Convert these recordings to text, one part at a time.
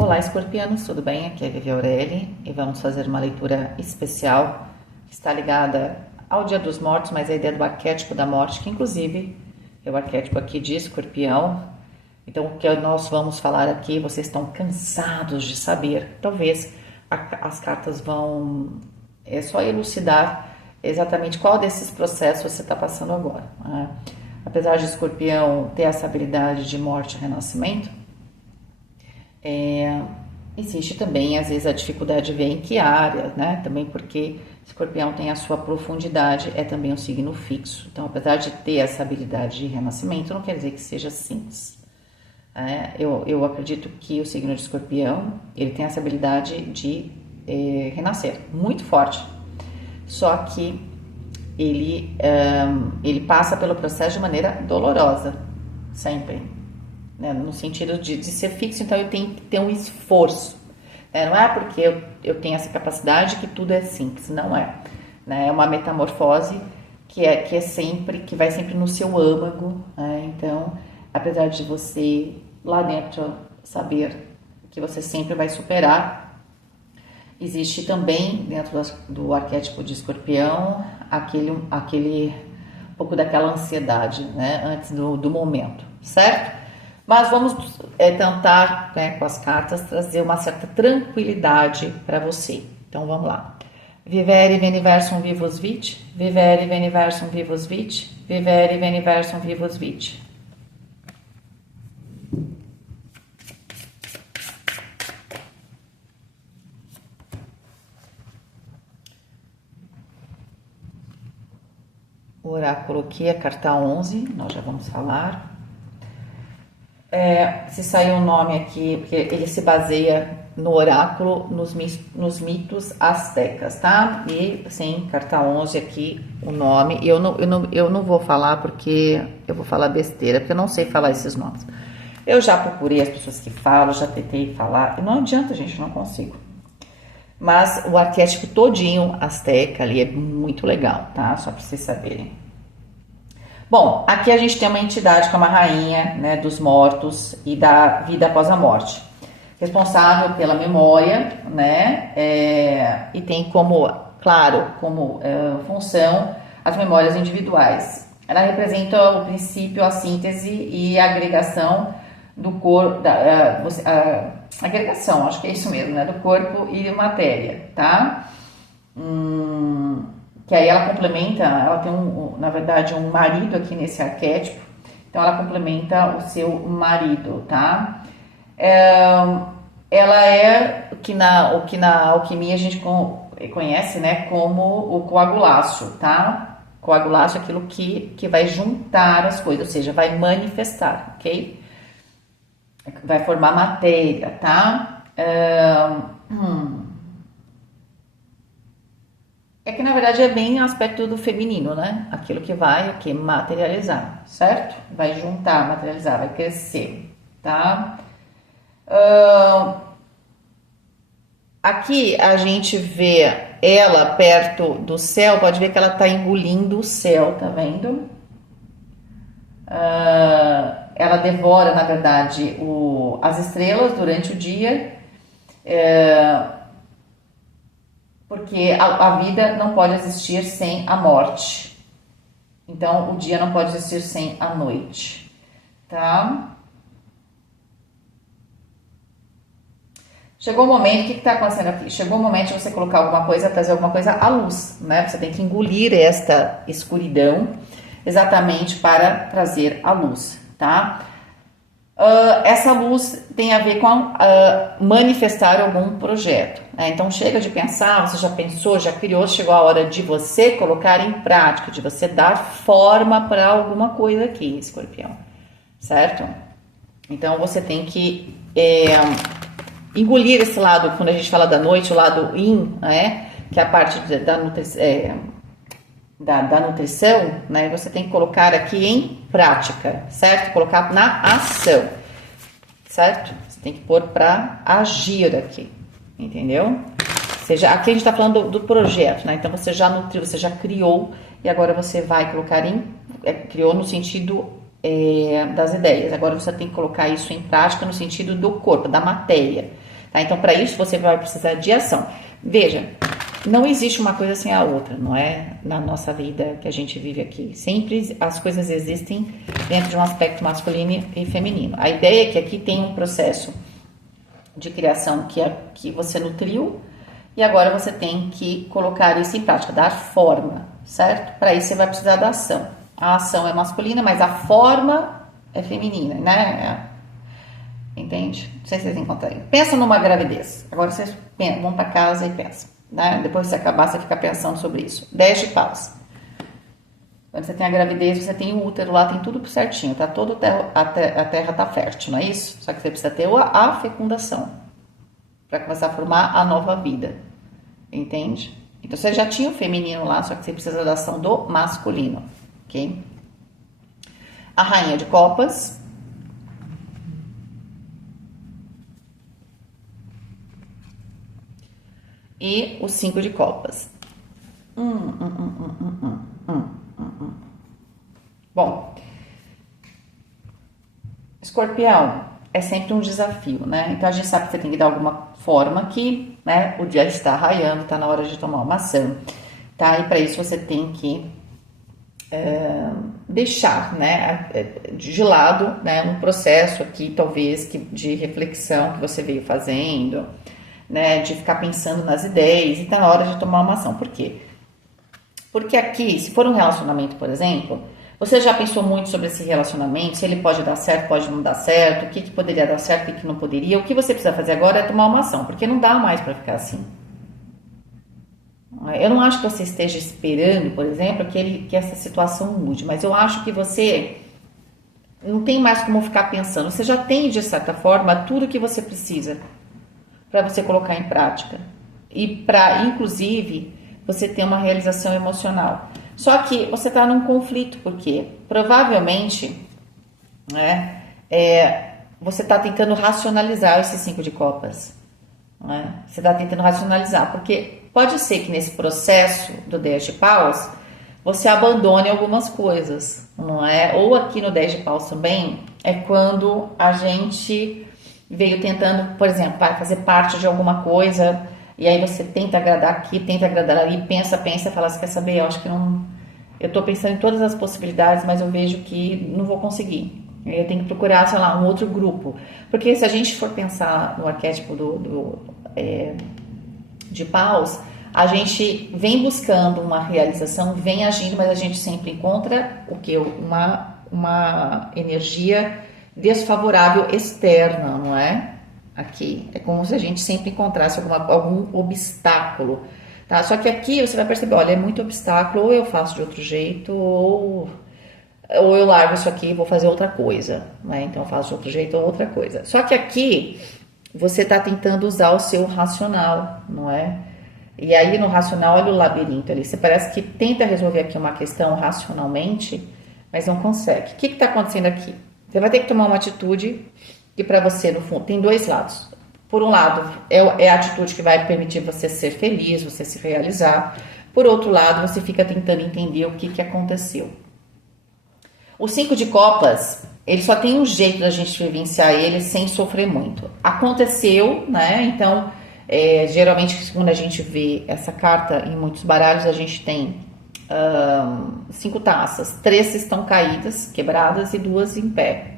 Olá, escorpianos, tudo bem? Aqui é a Vivi Aureli e vamos fazer uma leitura especial que está ligada ao Dia dos Mortos, mas a ideia do arquétipo da morte, que inclusive é o arquétipo aqui de escorpião. Então, o que nós vamos falar aqui, vocês estão cansados de saber. Talvez as cartas vão só elucidar exatamente qual desses processos você está passando agora, né? Apesar de escorpião ter essa habilidade de morte e renascimento, existe também, às vezes, a dificuldade de ver em que área, né? Também porque escorpião tem a sua profundidade, é também um signo fixo. Então, apesar de ter essa habilidade de renascimento, não quer dizer que seja simples. Eu acredito que o signo de escorpião, ele tem essa habilidade de renascer, muito forte. Só que ele passa pelo processo de maneira dolorosa, sempre. Né? No sentido de ser fixo, então eu tenho que ter um esforço. Não é porque eu tenho essa capacidade que tudo é simples, não é. Né? É uma metamorfose que vai sempre no seu âmago. Né? Então, apesar de você lá dentro saber que você sempre vai superar, existe também dentro do arquétipo de escorpião aquele um pouco daquela ansiedade, né? Antes do momento, certo? Mas vamos tentar, né, com as cartas, trazer uma certa tranquilidade para você. Então, vamos lá. Vivere veniversum vivus vit, vivere veniversum vivus vit, vivere veniversum vivus vit. O oráculo aqui é carta 11, nós já vamos falar. Se saiu um nome aqui, porque ele se baseia no oráculo, nos mitos astecas, tá? E sim, carta 11 aqui, o nome. Eu não vou falar porque eu vou falar besteira, porque eu não sei falar esses nomes. Eu já procurei as pessoas que falam, já tentei falar, e não adianta, gente, não consigo. Mas o arquétipo todinho asteca ali é muito legal, tá? Só para vocês saberem. Bom, aqui a gente tem uma entidade que é uma rainha, né, dos mortos e da vida após a morte. Responsável pela memória, né? E tem como função as memórias individuais. Ela representa o princípio, a síntese e a agregação do corpo, agregação, acho que é isso mesmo, né? Do corpo e matéria, tá? Que aí ela complementa, ela tem na verdade um marido aqui nesse arquétipo, então ela complementa o seu marido, tá? Ela é o que na alquimia a gente conhece, né, como o coagulácio, tá? Coagulácio é aquilo que vai juntar as coisas, ou seja, vai manifestar, ok? Vai formar matéria, tá? É que na verdade é bem o aspecto do feminino, né? Aquilo que vai materializar, certo? Vai juntar, materializar, vai crescer, tá? Aqui a gente vê ela perto do céu, pode ver que ela tá engolindo o céu, tá vendo? Ela devora, na verdade, as estrelas durante o dia, porque a vida não pode existir sem a morte. Então, o dia não pode existir sem a noite, tá? Chegou o momento, o que está acontecendo aqui? Chegou o momento de você colocar alguma coisa, trazer alguma coisa à luz, né? Você tem que engolir esta escuridão exatamente para trazer a luz, tá? Essa luz tem a ver com manifestar algum projeto, né? Então chega de pensar, você já pensou, já criou, chegou a hora de você colocar em prática, de você dar forma para alguma coisa aqui, escorpião, certo? Então você tem que engolir esse lado, quando a gente fala da noite, o lado yin, né? Que é a parte da nutrição, né? Você tem que colocar aqui em prática, certo? Colocar na ação, certo? Você tem que pôr para agir aqui, entendeu? Ou seja, aqui a gente está falando do projeto, né? Então você já nutriu, você já criou e agora você vai colocar criou no sentido das ideias. Agora você tem que colocar isso em prática no sentido do corpo, da matéria. Tá? Então, para isso, você vai precisar de ação. Veja, não existe uma coisa sem a outra, não é? Na nossa vida que a gente vive aqui. Sempre as coisas existem dentro de um aspecto masculino e feminino. A ideia é que aqui tem um processo de criação que você nutriu e agora você tem que colocar isso em prática, dar forma, certo? Para isso você vai precisar da ação. A ação é masculina, mas a forma é feminina, né? Entende? Não sei se vocês encontraram. Pensa numa gravidez. Agora vocês vão para casa e pensam. Né? Depois que você acabar, você fica pensando sobre isso. 10 de paus. Quando você tem a gravidez, você tem o útero lá, tem tudo certinho. Tá todo a terra tá fértil, não é isso? Só que você precisa ter a fecundação para começar a formar a nova vida. Entende? Então você já tinha o feminino lá, só que você precisa da ação do masculino. Ok? A rainha de copas. E o 5 de copas. Bom, Escorpião é sempre um desafio, né? Então a gente sabe que você tem que dar alguma forma que, né? O dia está raiando, está na hora de tomar uma ação, tá? E para isso você tem que deixar, né? De lado, né? Um processo aqui, talvez, de reflexão que você veio fazendo, né, de ficar pensando nas ideias e tá na hora de tomar uma ação. Por quê? Porque aqui, se for um relacionamento, por exemplo, você já pensou muito sobre esse relacionamento, se ele pode dar certo, pode não dar certo, o que poderia dar certo, o que não poderia. O que você precisa fazer agora é tomar uma ação, porque não dá mais para ficar assim. Eu não acho que você esteja esperando, por exemplo, que essa situação mude, mas eu acho que você não tem mais como ficar pensando. Você já tem, de certa forma, tudo que você precisa para você colocar em prática e para, inclusive, você ter uma realização emocional. Só que você está num conflito, porque provavelmente, né, você está tentando racionalizar esses 5 de copas. Né? Você está tentando racionalizar, porque pode ser que nesse processo do 10 de paus você abandone algumas coisas, não é? Ou aqui no 10 de paus também é quando a gente veio tentando, por exemplo, fazer parte de alguma coisa, e aí você tenta agradar aqui, tenta agradar ali, pensa, fala assim, quer saber, eu acho que não... Eu tô pensando em todas as possibilidades, mas eu vejo que não vou conseguir. Eu tenho que procurar, sei lá, um outro grupo. Porque se a gente for pensar no arquétipo de paus, a gente vem buscando uma realização, vem agindo, mas a gente sempre encontra o quê? Uma energia desfavorável externa, não é? Aqui é como se a gente sempre encontrasse algum obstáculo, tá? Só que aqui você vai perceber, olha, é muito obstáculo, ou eu faço de outro jeito, ou eu largo isso aqui e vou fazer outra coisa, né? Então eu faço de outro jeito ou outra coisa. Só que aqui você está tentando usar o seu racional, não é? E aí no racional, olha o labirinto ali, você parece que tenta resolver aqui uma questão racionalmente, mas não consegue. O que está acontecendo aqui? Você vai ter que tomar uma atitude que para você, no fundo, tem dois lados. Por um lado, é a atitude que vai permitir você ser feliz, você se realizar. Por outro lado, você fica tentando entender o que aconteceu. O 5 de copas, ele só tem um jeito da gente vivenciar ele sem sofrer muito. Aconteceu, né? Então, geralmente, quando a gente vê essa carta em muitos baralhos, a gente tem 5 taças, 3 estão caídas, quebradas e 2 em pé.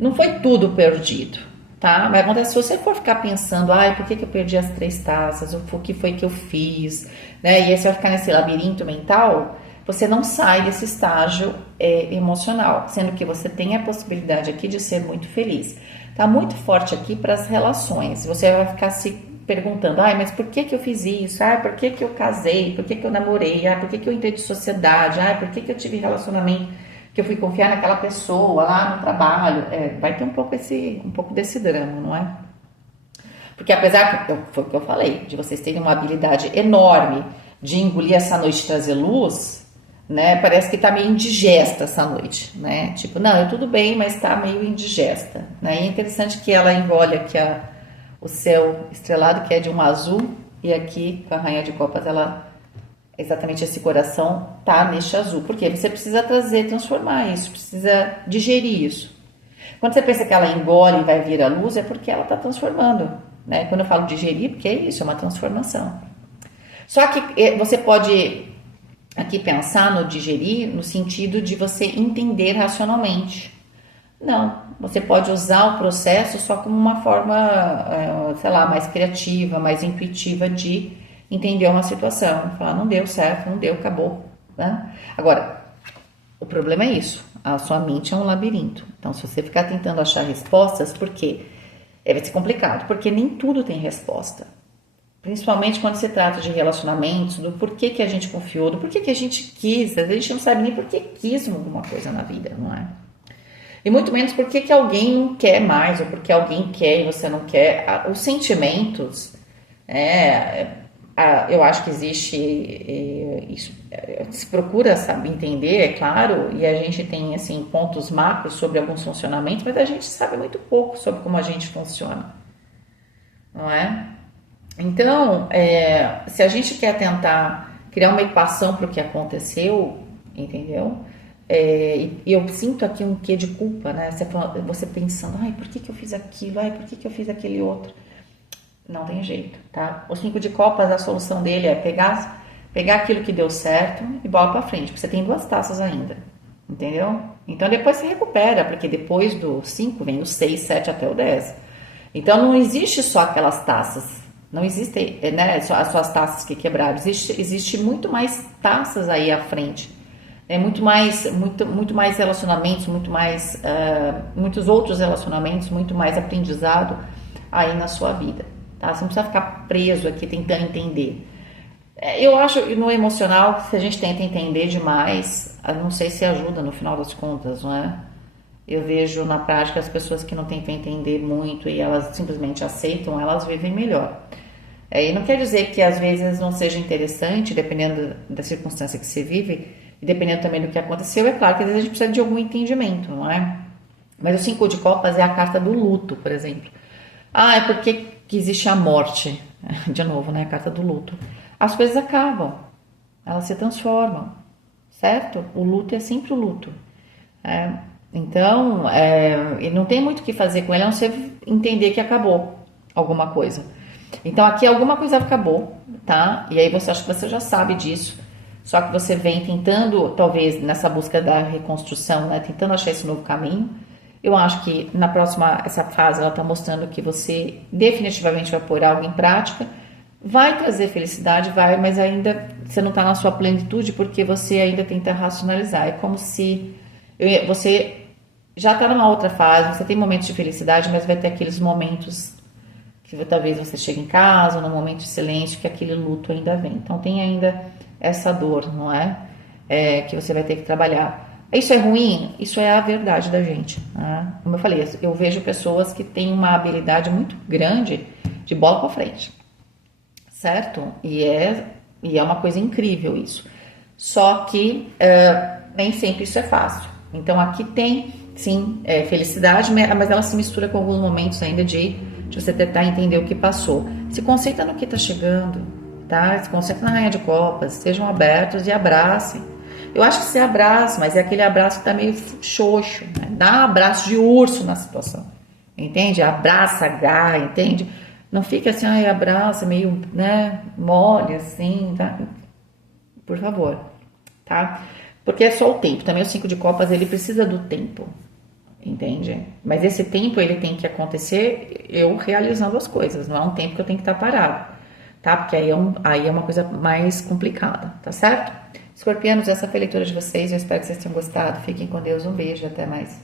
Não foi tudo perdido, tá? Mas acontece, se você for ficar pensando, por que eu perdi as 3 taças, o que foi que eu fiz, né? E aí você vai ficar nesse labirinto mental, você não sai desse estágio emocional, sendo que você tem a possibilidade aqui de ser muito feliz. Tá muito forte aqui para as relações, você vai ficar se perguntando, mas por que eu fiz isso? Por que eu casei? Por que eu namorei? Por que eu entrei de sociedade? Por que eu tive relacionamento? Que eu fui confiar naquela pessoa lá no trabalho? Vai ter um pouco desse drama, não é? Porque apesar, foi o que eu falei, de vocês terem uma habilidade enorme de engolir essa noite e trazer luz, né? Parece que tá meio indigesta essa noite, né? Tipo, não, tudo bem, mas tá meio indigesta, né? E é interessante que ela engole aqui o céu estrelado, que é de um azul, e aqui com a rainha de copas, exatamente esse coração tá neste azul, porque você precisa transformar isso, precisa digerir isso. Quando você pensa que ela engole e vai vir à luz, é porque ela tá transformando, né? Quando eu falo digerir, porque é isso, é uma transformação. Só que você pode aqui pensar no digerir no sentido de você entender racionalmente. Não, você pode usar o processo só como uma forma, sei lá, mais criativa, mais intuitiva de entender uma situação. Falar, não deu certo, não deu, acabou, né? Agora, o problema é isso, a sua mente é um labirinto. Então, se você ficar tentando achar respostas, por quê? Vai ser complicado, porque nem tudo tem resposta. Principalmente quando se trata de relacionamentos, do porquê que a gente confiou, do porquê que a gente quis. Às vezes a gente não sabe nem por que quis alguma coisa na vida, não é? E muito menos por que alguém não quer mais, ou porque alguém quer e você não quer. Os sentimentos, eu acho que existe, isso, se procura saber entender, é claro, e a gente tem assim, pontos macros sobre alguns funcionamentos, mas a gente sabe muito pouco sobre como a gente funciona, não é? Então, se a gente quer tentar criar uma equação para o que aconteceu, entendeu? E eu sinto aqui um quê de culpa, né? Você pensando, ai, por que eu fiz aquilo? Ai, por que eu fiz aquele outro? Não tem jeito, tá? O 5 de copas, a solução dele é pegar aquilo que deu certo e bola para frente, porque você tem 2 taças ainda, entendeu? Então depois você recupera, porque depois do 5 vem o 6, 7 até o 10. Então não existe só aquelas taças, não existe, né, só as suas taças que quebraram, existe muito mais taças aí à frente. Muito mais relacionamentos, muitos outros relacionamentos, muito mais aprendizado aí na sua vida, tá? Você não precisa ficar preso aqui tentando entender. Eu acho que no emocional, se a gente tenta entender demais, não sei se ajuda no final das contas, não é? Eu vejo na prática as pessoas que não tentam entender muito e elas simplesmente aceitam, elas vivem melhor. E não quer dizer que às vezes não seja interessante, dependendo da circunstância que você vive, e dependendo também do que aconteceu, é claro que às vezes a gente precisa de algum entendimento, não é? Mas o 5 de copas é a carta do luto, por exemplo. É porque que existe a morte. De novo, né? A carta do luto. As coisas acabam, elas se transformam, certo? O luto é sempre o luto. Então, e não tem muito o que fazer com ele, a não ser entender que acabou alguma coisa. Então, aqui alguma coisa acabou, tá? E aí você acha que você já sabe disso. Só que você vem tentando, talvez nessa busca da reconstrução, né, tentando achar esse novo caminho. Eu acho que na próxima, essa fase, ela está mostrando que você definitivamente vai pôr algo em prática, vai trazer felicidade, vai, mas ainda você não está na sua plenitude porque você ainda tenta racionalizar. É como se você já está numa outra fase, você tem momentos de felicidade, mas vai ter aqueles momentos que talvez você chegue em casa, num momento de silêncio, que aquele luto ainda vem. Então tem ainda essa dor, não é? Que você vai ter que trabalhar. Isso é ruim? Isso é a verdade da gente, né? Como eu falei, eu vejo pessoas que têm uma habilidade muito grande de bola para frente, certo? E é uma coisa incrível isso. Só que nem sempre isso é fácil. Então aqui tem, sim, felicidade, mas ela se mistura com alguns momentos ainda de você tentar entender o que passou. Se concentra no que está chegando, tá? Se concentra na Rainha de Copas, sejam abertos e abracem. Eu acho que você abraça, mas é aquele abraço que tá meio xoxo, né? Dá um abraço de urso na situação, entende? Abraça, agarra, entende? Não fica assim, abraça, meio, né, mole, assim, tá? Por favor, tá? Porque é só o tempo. Também o 5 de copas, ele precisa do tempo, entende? Mas esse tempo, ele tem que acontecer eu realizando as coisas, não é um tempo que eu tenho que estar parado, tá? Porque aí é uma coisa mais complicada, tá certo? Escorpianos, essa foi a leitura de vocês, eu espero que vocês tenham gostado. Fiquem com Deus, um beijo, até mais.